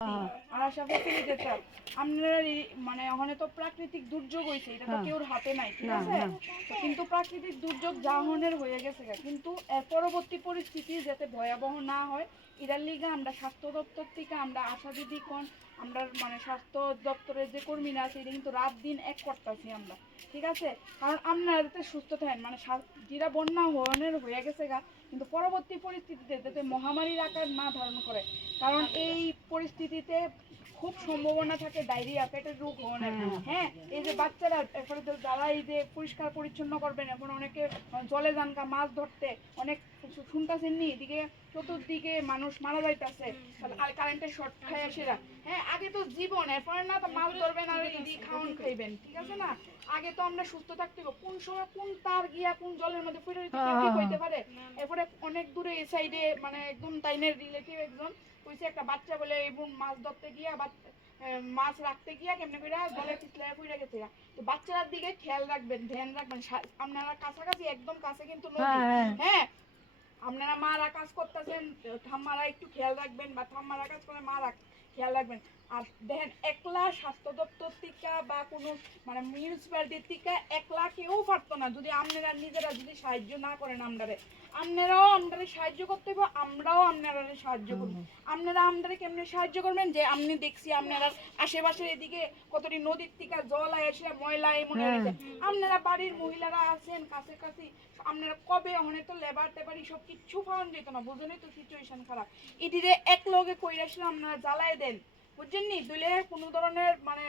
আশা facilitator আপনারা মানে ওখানে তো প্রাকৃতিক দুর্যোগ হয়েছে, এটা তো কেউর হাতে নাই, ঠিক আছে? কিন্তু প্রাকৃতিক দুর্যোগ জাহনের হয়ে গেছে, কিন্তু এর পরবর্তী পরিস্থিতি যাতে ভয়াবহ না হয় এটার লিগে আমরা স্বাস্থ্য দপ্তর থেকে আমরা আশা দিদি কোন আমরা মানে স্বাস্থ্য দপ্তরের যে কর্মীরা আছে এটা কিন্তু রাত দিন এক করতেছি আমরা, ঠিক আছে? কারণ আপনারা যাতে সুস্থ থাকেন, মানে যেটা বন্যা হওয়ানোর হয়ে গেছে গা, কিন্তু পরবর্তী পরিস্থিতিতে যাতে মহামারীর আকার না ধারণ করে, কারণ এই পরিস্থিতিতে খুব সম্ভাবনা থাকে ডায়রিয়া, পেটের রোগ হওয়ার। হ্যাঁ, এই যে বাচ্চারা এরপরে যারা এই যে পরিষ্কার পরিচ্ছন্ন করবেন, এখন অনেকে জলে যানকা মাছ ধরতে, অনেক শুনতেছেন নি এদিকে চতুর্দিকে মানুষ মারা যাইতেছে কারেন্টের শর্ট খায় সেরা। হ্যাঁ, আগে তো জীবন, এরপরে না তো মাছ ধরবেন আর এদিকে খাওয়ান খাইবেন, ঠিক আছে না? আগে তো আমরা সুস্থ থাকতে হবে, কোন সময় কোন তার গিয়া কোন জলের মধ্যে পড়ে ঠিক হইতে পারে। এরপরে অনেক দূরে এই সাইডে মানে একদম তাইনের রিলেটিভ একজন কইছে একটা বাচ্চা বলে এবং মাছ ধরতে গিয়া মাছ রাখতে গিয়া কেমনে করে জলে পিছলে পড়ে গেছে। তো বাচ্চাদের দিকে খেয়াল রাখবেন, ধ্যান রাখবেন, আপনারা কাছাকাছি একদম কাছে কিন্তু নদী। হ্যাঁ, আপনারা মারা কাজ করতেছেন, ঠাম্মারা একটু খেয়াল রাখবেন, বা ঠাম্মারা কাজ করে মারা খেয়াল রাখবেন। আর দেখেন একলা স্বাস্থ্য দপ্তর থেকে বা কোনো মানে মিউনিসিপ্যালিটির থেকে একলা কেউ পারতো না যদি আপনারা নিজেরা যদি সাহায্য না করেন। আপনারাও আমাদের সাহায্য করতে হবে, আমরাও আপনারা সাহায্য করব। আপনারা আমাদের কেমনে সাহায্য করবেন যে আপনি দেখছি আপনারা আশেপাশে এদিকে কতটি নদীর থেকে জল আসে ময়লা এমন হয়েছে, আপনারা বাড়ির মহিলারা আছেন কাছাকাছি, আপনারা কবে ওখানে তো লেবার টেবার সব কিচ্ছু পাওয়া যেত না, বুঝলেনই তো সিচুয়েশন খারাপ। এটিরে এক লগে কইরা আপনারা জ্বালাই দেন, বুঝছেন নি? দিলে কোনো ধরনের মানে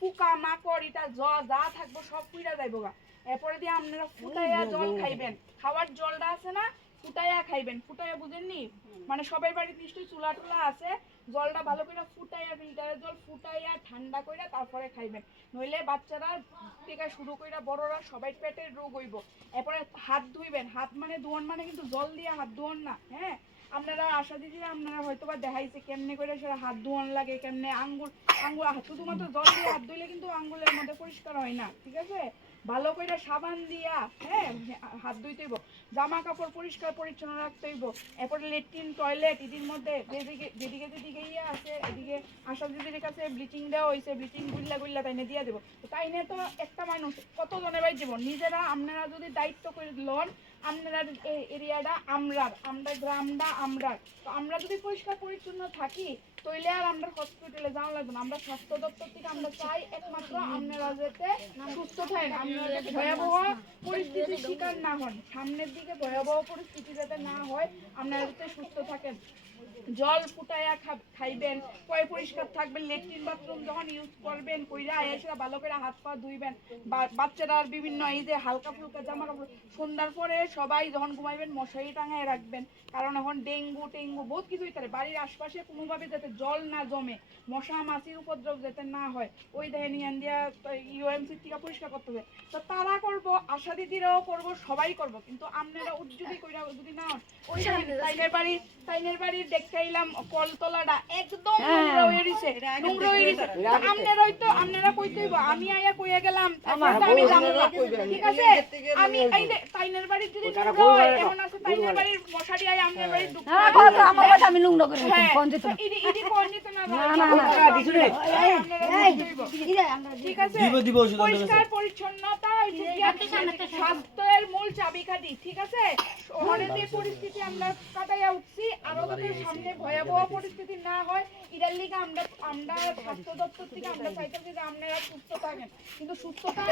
পোকা মাকড় এটা যা থাকবো সব পুইরা যাইবো গা। এরপরে দিয়ে আপনারা ফুটাইয়া জল খাইবেন, খাওয়ার জলটা আছে না ফুটাইয়া খাইবেন। ফুটাইয়া বুঝেননি মানে সবাই বাড়িতে নিশ্চয়ই চুলা টুলা আছে, জলটা ভালো করে ফুটাইয়া ফিল্টারের জল ফুটাইয়া ঠান্ডা করে তারপরে খাইবেন, নইলে বাচ্চারা থেকে শুরু করে বড়রা সবাই পেটের রোগ হইব। এরপরে হাত ধুইবেন, হাত মানে ধোয়ান মানে কিন্তু জল দিয়ে হাত ধোয়ান না। হ্যাঁ, আপনারা আশা দিদিরা আপনারা হয়তো বা দেখাইছে কেমনে করে সেটা হাত ধোয়ান লাগে, কেমনে আঙ্গুল শুধুমাত্র জল দিয়ে হাত ধুইলে কিন্তু আঙ্গুলের মধ্যে পরিষ্কার হয় না, ঠিক আছে? ভালো করে সাবান দিয়া হ্যাঁ হাত ধুইতে হইব, জামা কাপড় পরিষ্কার পরিচ্ছন্ন রাখতে হইব। এরপরে লেট্রিন টয়লেট এটির মধ্যে যেদিকে ইয়ে আছে এদিকে আশা দিদির কাছে ব্লিচিং দেওয়া হয়েছে, ব্লিচিং গুল্লা তাইনে দিয়ে দেবো। তো তাইনে তো একটা মানুষ কত জনের বাড়ি যাবো, নিজেরা আপনারা যদি দায়িত্ব করে লন, আপনারা এই এরিয়াটা আমরা গ্রামটা তো আমরা যদি পরিষ্কার পরিচ্ছন্ন থাকি তইলে আর আমরা হসপিটালে যাওয়া লাগবে না। আমরা স্বাস্থ্য দপ্তর থেকে আমরা চাই একমাত্র আপনারা যাতে সুস্থ থাকেন, আপনারা যাতে ভয়াবহ পরিস্থিতির শিকার না হন, সামনের দিকে ভয়াবহ পরিস্থিতি যাতে না হয়, আপনারা যাতে সুস্থ থাকেন। জল ফুটাইয়া খাইবেন, পরিষ্কার থাকবেন, লেট্রিন বাথরুম যখন ইউজ করবেন কইরা এসে ভালো করে হাত পা ধুইবেন। বাচ্চারা বিভিন্ন এই যে হালকা ফুলকা জামা কাপড় সন্ধ্যার পরে সবাই যখন ঘুমাইবেন মশারি টাঙায় রাখবেন, কারণ এখন ডেঙ্গু বহুত কিছু হইতে পারে। বাড়ির আশপাশে কোনোভাবে যাতে জল না জমে, মশা মাছির উপদ্রব যাতে না হয়, ওই দেখেন ইন্ডিয়া ইউএমসি থেকে পরিষ্কার করতে হবে। তো তারা করবো, আশা দিদিরাও করবো, সবাই করবো, কিন্তু আপনারা উদ্যোগী কইরা যদি না ওই তাইনের বাড়ির দেখাইলাম কলতলাটা একদম নোংরা হয়ে গেছে, আপনারা কইতে হইব আমি আইয়া কইয়া গেলাম আমি জানবো না, ঠিক আছে? আমি এই যে তাইনের বাড়ির যদি নোংরা হয় এমন আছে তাইনের বাড়ির মশারি আইয়া আপনার বাড়ির ঢুকতে আমার কথা আমি নোংরা করে কোন যেত না ইডি কোন যেত না ঠিক আছে? পরিষ্কার পরিচ্ছন্নতা স্বাস্থ্যের মূল চাবিকাঠি, ঠিক আছে? ওখানে যে পরিস্থিতি আমরা কাটাইয়া উঠছি আরো যাতে সামনে ভয়াবহ পরিস্থিতি না হয় এটার লিগে আমরা স্বাস্থ্য দপ্তর থেকে আমরা চাইতেছি যে আপনারা সুস্থ থাকেন, কিন্তু সুস্থতা